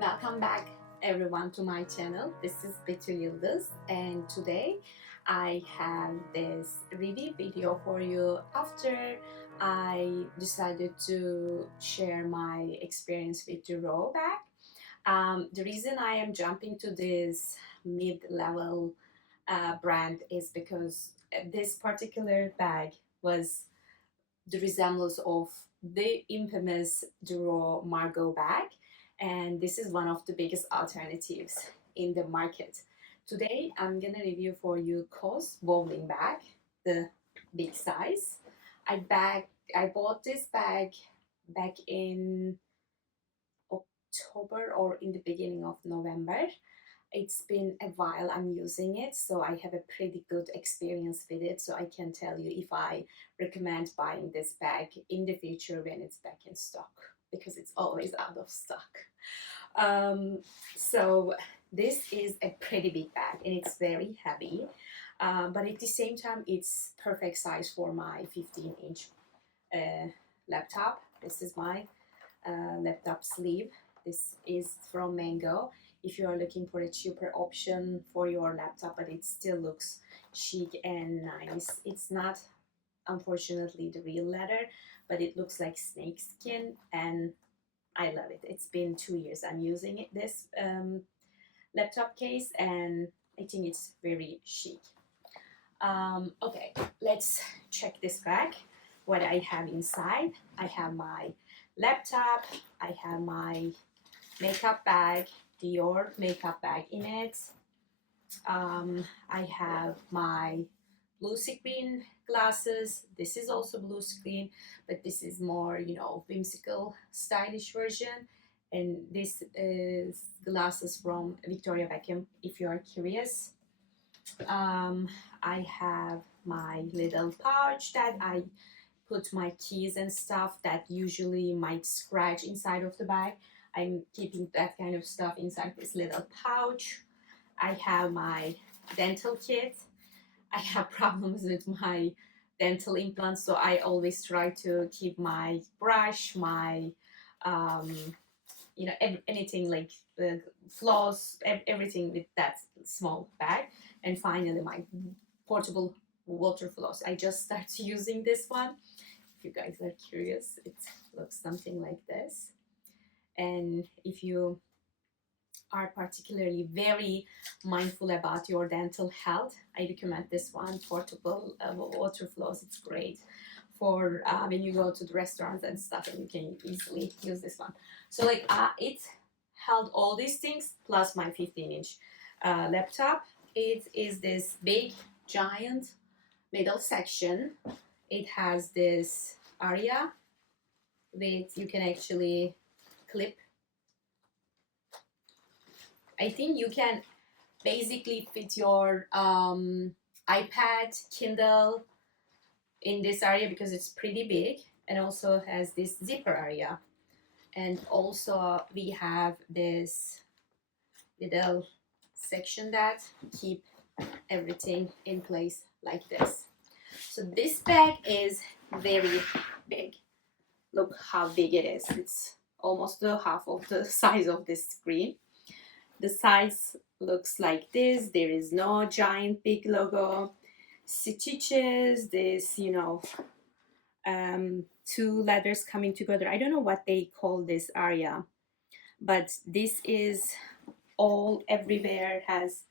Welcome back everyone to my channel. This is Betül Yıldız and today I have this review video for you after I decided to share my experience with the Row Bag. The reason I am jumping to this mid-level brand is because this particular bag was the resemblance of the infamous Row Margaux bag, and this is one of the biggest alternatives in the market. Today I'm gonna review for you COS Bowling Bag, the big size. I bought this bag back in October or in the beginning of November. It's been a while I'm using it, so I have a pretty good experience with it, so I can tell you if I recommend buying this bag in the future when it's back in stock, because it's always out of stock. So this is a pretty big bag and it's very heavy, but at the same time it's perfect size for my 15-inch laptop. This is my laptop sleeve. This is from Mango. If you are looking for a cheaper option for your laptop but it still looks chic and nice, it's not unfortunately the real leather, but it looks like snake skin and I love it. It's been 2 years I'm using it, this laptop case, and I think it's very chic. Okay, let's check this bag. What I have inside: I have my laptop, I have my makeup bag, Dior makeup bag in it. I have my blue screen glasses. This is also blue screen, but this is more, whimsical, stylish version. And this is glasses from Victoria Beckham, if you are curious. I have my little pouch that I put my keys and stuff that usually might scratch inside of the bag. I'm keeping that kind of stuff inside this little pouch. I have my dental kit. I have problems with my dental implants, so I always try to keep my brush, my anything like floss, everything with that small bag. And finally, my portable water floss. I just started using this one. If you guys are curious, it looks something like this. And if you are particularly very mindful about your dental health, I recommend this one, portable water floss. It's great for when you go to the restaurants and stuff, and you can easily use this one. So like it held all these things plus my 15-inch laptop. It is this big giant middle section. It has this area with you can actually clip. I think you can basically fit your iPad, Kindle in this area because it's pretty big, and also has this zipper area. And also we have this little section that keep everything in place like this. So this bag is very big. Look how big it is. It's almost the half of the size of this screen. The size looks like this. There is no giant big logo. Stitches, this, two letters coming together. I don't know what they call this area, but this is all everywhere has,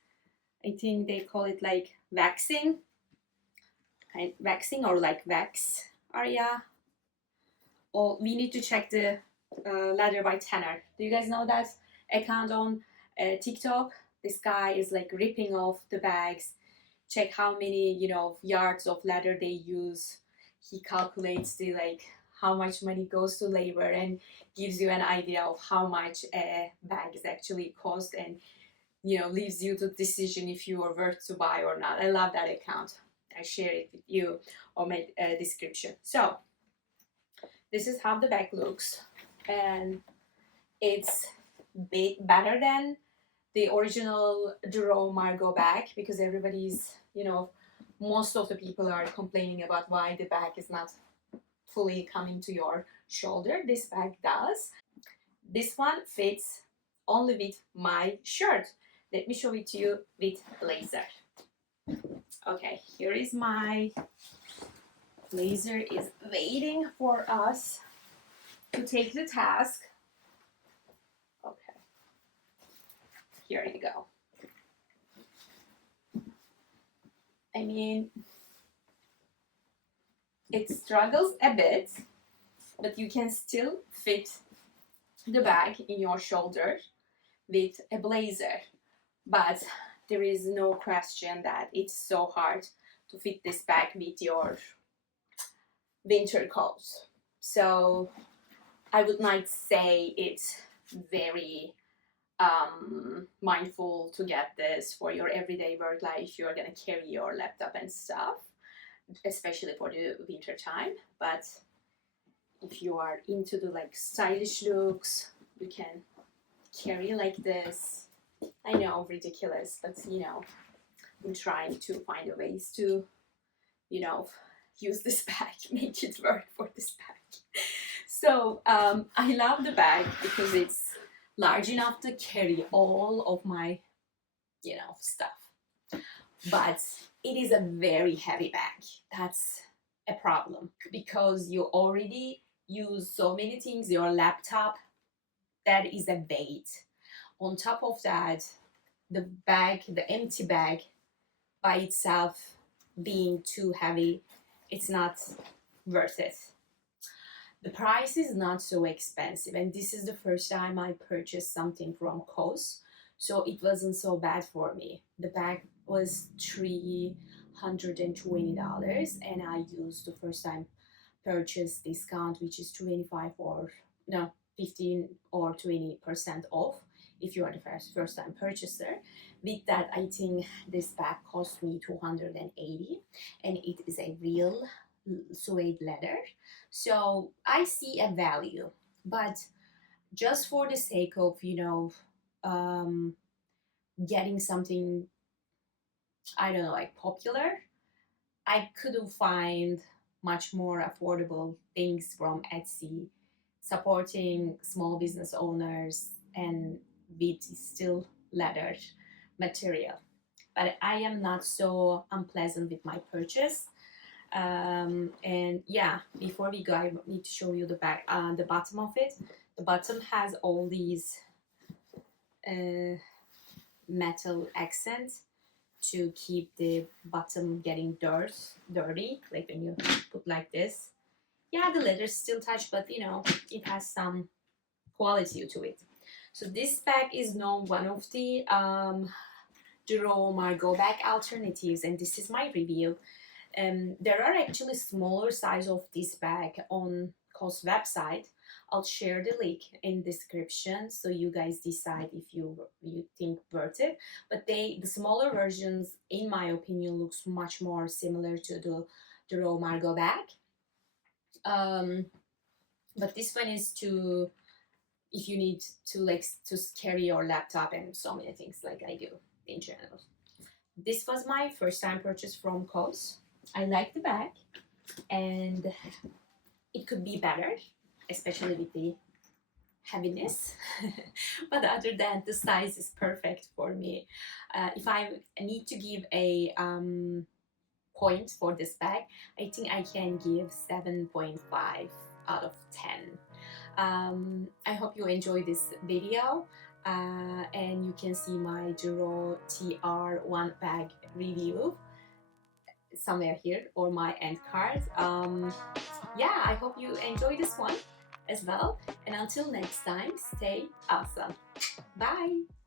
I think they call it like waxing or like wax area. Or we need to check the leather by Tanner. Do you guys know that account on TikTok? This guy is like ripping off the bags. Check how many yards of leather they use. He calculates the how much money goes to labor and gives you an idea of how much a bag is actually cost, and leaves you the decision if you are worth to buy or not. I love that account. I share it with you or my description. So this is how the bag looks, and it's better than the original Row Margaux bag because everybody's, most of the people are complaining about why the bag is not fully coming to your shoulder. This bag does. This one fits only with my shirt. Let me show it to you with blazer. Okay, here is my blazer is waiting for us to take the task. Okay, here you go. I mean, it struggles a bit, but you can still fit the bag in your shoulder with a blazer. But there is no question that it's so hard to fit this bag with your winter coats. So I would not say it's very mindful to get this for your everyday work life. You're gonna carry your laptop and stuff, especially for the winter time. But if you are into the like stylish looks, you can carry like this. I know, ridiculous, but you know, I'm trying to find ways to, you know, use this bag, make it work for this bag. So I love the bag because it's large enough to carry all of my, you know, stuff. But it is a very heavy bag. That's a problem because you already use so many things, your laptop, that is a weight. On top of that, the bag, the empty bag by itself being too heavy, it's not worth it. The price is not so expensive, and this is the first time I purchased something from COS, so it wasn't so bad for me. The bag was $320, and I used the first time purchase discount, which is 25 or no 15 or 20% off if you are the first time purchaser. With that, I think this bag cost me $280, and it is a real suede leather. So I see a value, but just for the sake of, you know, getting something, I don't know, like popular, I couldn't find much more affordable things from Etsy, supporting small business owners and with still leather material. But I am not so unpleasant with my purchase. And yeah, before we go, I need to show you the back, the bottom of it. The bottom has all these metal accents to keep the bottom getting dirty, like when you put like this. Yeah, the leather's still touch, but you know, it has some quality to it. So this bag is now one of the Row Margaux bag alternatives, and this is my review. There are actually smaller size of this bag on COS website. I'll share the link in description so you guys decide if you think worth it. But the smaller versions, in my opinion, looks much more similar to the Row Margaux bag. But this one is to, if you need to like to carry your laptop and so many things like I do in general. This was my first time purchase from COS. I like the bag, and it could be better, especially with the heaviness. But other than the size is perfect for me. If I need to give a point for this bag, I think I can give 7.5 out of 10. I hope you enjoy this video, and you can see my Duro TR1 bag review somewhere here, or my end card. Yeah, I hope you enjoy this one as well, and until next time, stay awesome. Bye.